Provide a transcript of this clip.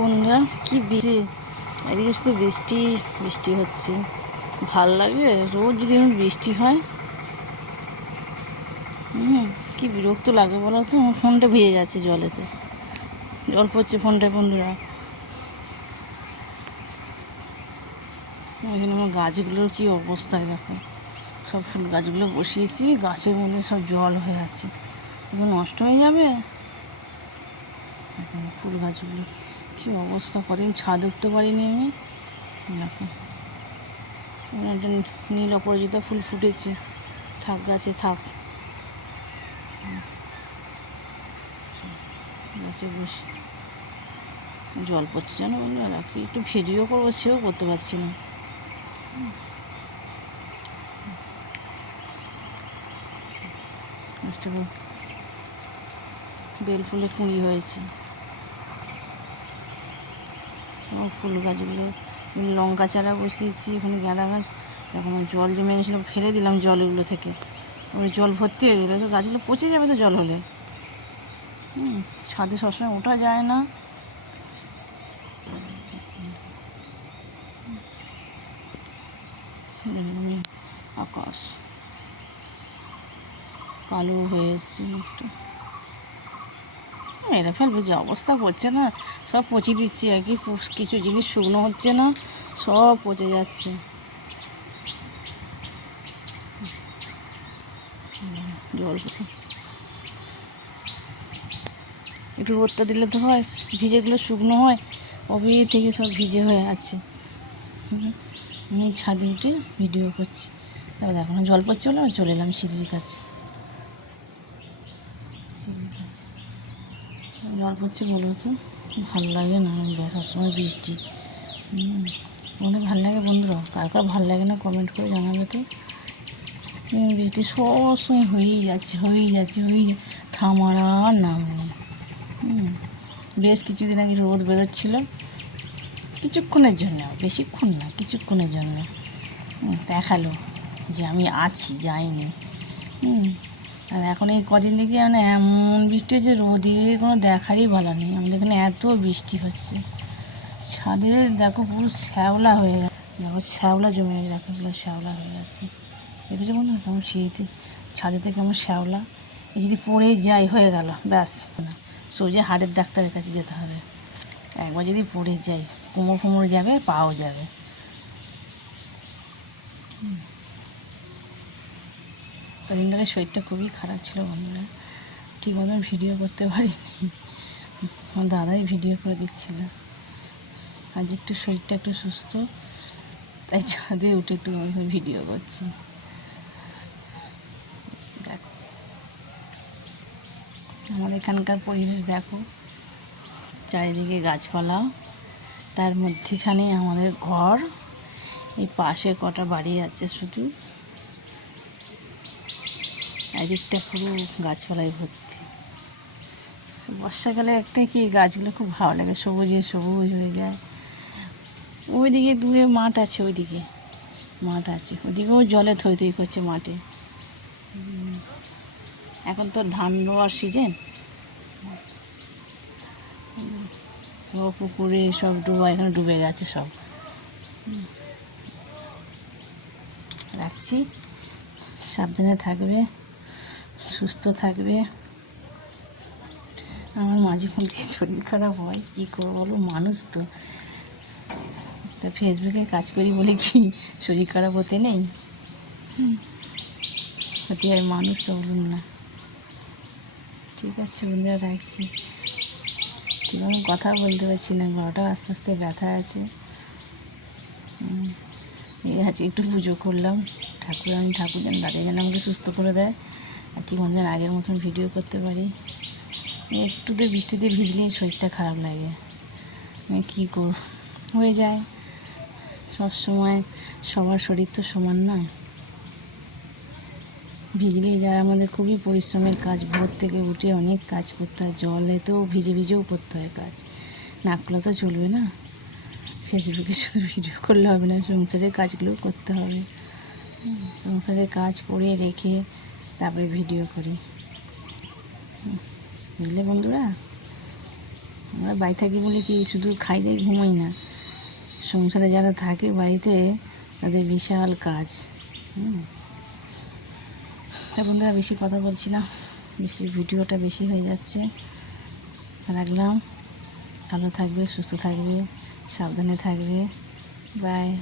বন্ধুরা, কি বৃষ্টি? এদিকে শুধু বৃষ্টি বৃষ্টি হচ্ছে। ভালো লাগে? রোজ যদি এরকম বৃষ্টি হয়, হুম, কি বিরক্ত লাগে বলো তো? ফোনটা ভিজে যাচ্ছে জলেতে। জল পড়ছে ফোনটা বন্ধুরা। এখানে আমার গাছগুলোর কি অবস্থা দেখো। সব ফুল গাছগুলো বসিয়েছি, গাছের মধ্যে সব জল হয়ে আছে। এগুলো নষ্ট হয়ে যাবে? ফুল গাছগুলো। কি অবস্থা? কদিন ছাদ উঠতে পারিনি আমি। দেখো। একটা নীল অপরাজিতা ফুল ফুটেছে। থাক, গাছে থাক। গাছে বসে। জল পড়ছে জানো বন্ধুরা। রাখি একটু ভিডিও করব, সেও করতে পারছি না। একটা বেল ফুলে কুঁড়ি হয়েছে। সব ফুল গাছগুলো, লঙ্কা চারা বসিয়েছি, ওখানে গাঁদা গাছ। এখন জল জমে গেছিল ফেলে দিলাম জলগুলো থেকে। ওই জল ভর্তি হয়ে গেলো, তো গাছগুলো পচে যাবে তো জল হলে। হুম, ছাদে সবসময় ওঠা যায় না। আকাশ। কালো হয়ে এসছে একটু মেরে ফেলবে যে অবস্থা করছে না, সব পচে দিচ্ছি, আর কি কিছু জিনিস শুকনো হচ্ছে না, সব পচে যাচ্ছে। জল একটু রোদটা দিলে তো হয় ভিজেগুলো শুকনো হয়, কবে থেকে সব ভিজে হয়ে আছে। আমি ছাদে উঠে ভিডিও করছি। তারপর দেখো জল পড়ছে বলে আমি চলে এলাম সিঁড়ির কাছে সিঁড়ির কাছে জল পড়ছে বলো তো? ভালো লাগে না সবসময় বৃষ্টি। অনেক ভালো লাগে বন্ধুরা, কার কার ভালো লাগে না কমেন্ট করে জানাবে তো। বৃষ্টি সবসময় হয়েই যাচ্ছে হয়েই যাচ্ছে, হয়েই থামার আর নাম নেই। বেশ কিছুদিন আগে রোদ বেরোচ্ছিল। কিছুক্ষণের জন্য, বেশিক্ষণ না, কিছুক্ষণের জন্য। দেখাল যে আমি আছি, যাইনি। হুম আর এখন এই কদিন দেখি মানে এমন বৃষ্টি হচ্ছে, রোদে কোনো দেখারই ভালো নেই। আমাদের এখানে এত বৃষ্টি হচ্ছে। ছাদে দেখো পুরো শ্যাওলা হয়ে গেছে। দেখো শ্যাওলা জমে গেছে পুরো শ্যাওলা হয়ে গেছে। দেখেছ বন্ধু? কেমন শীতে। ছাদে থেকে কেমন শ্যাওলা। এই যদি পড়ে যাই হয়ে গেল, ব্যাস। না সোজা হাড়ের ডাক্তারের কাছে যেতে হবে। একবার যদি পড়ে যাই কোমর ফোমর যাবে, পাও যাবে। কদিন ধরে শরীরটা খুবই খারাপ ছিল বন্ধুরা। ঠিক মতন ভিডিও করতে পারিনি। আমার দাদাই ভিডিও করে দিচ্ছিল। আজ একটু শরীরটা একটু সুস্থ, তাই ছাদে উঠে একটু ভিডিও করছি। আমাদের এখানকার পরিবেশ দেখো। চারিদিকে গাছপালা, তার মধ্যেখানে আমাদের ঘর। এই পাশে কটা বাড়ি আছে শুধু। এদিকটা পুরো গাছপালায় ভর্তি। বর্ষাকালে একটা কি, গাছগুলো খুব ভালো লাগে, সবুজে সবুজ হয়ে যায়। ওইদিকে দূরে মাঠ আছে, ওইদিকে মাঠ আছে। ওইদিকেও জলে থই থই করছে মাঠে। এখন তো ধান রোয়ার সিজন সব পুকুরে সব ডুবা, এখানে ডুবে গেছে সব। রাখছি। সাবধানে থাকবে। সুস্থ থাকবে। আমার মাঝে মধ্যে শরীর খারাপ হয়, কী করব বলো? মানুষ তো। তা ফেসবুকে কাজ করি বলে কি শরীর খারাপ হতে নেই? হতে হয় মানুষ তো বলুন না। ঠিক আছে বন্ধুরা, রাখছি। ঠিক আমি কথা বলতে পারছি না, গলাটা আস্তে আস্তে ব্যথা আছে। এই আছে একটু পুজো করলাম। ঠাকুর আমি ঠাকুর যেন দাদা যেন আমাকে সুস্থ করে দেয়। আর ঠিক মতো আগের মতন ভিডিও করতে পারি। একটু তো বৃষ্টিতে ভিজলেই শরীরটা খারাপ লাগে। আমি কী কর, হয়ে যায়। সব সময় সবার শরীর তো সমান না। ভিজলে যায়। আমাদের খুবই পরিশ্রমের কাজ। ভোর থেকে উঠে অনেক কাজ করতে হয়। জলেতেও ভিজে ভিজেও করতে হয় কাজ। নাকগুলো তো চলবে না। ফেসবুকে শুধু ভিডিও করলে হবে না, সংসারের কাজগুলোও করতে হবে। সংসারের কাজ করে রেখে তারপরে ভিডিও করি। বুঝলে বন্ধুরা? আমরা বাড়ি থাকি বলে কি শুধু খাই দিয়ে ঘুমাই না। সংসারে যারা থাকে বাড়িতে, তাদের বিশাল কাজ। তা বন্ধুরা, বেশি কথা বলছি না। বেশি ভিডিওটা বেশি হয়ে যাচ্ছে। রাখলাম। ভালো থাকবে, সুস্থ থাকবে, সাবধানে থাকবে। বাই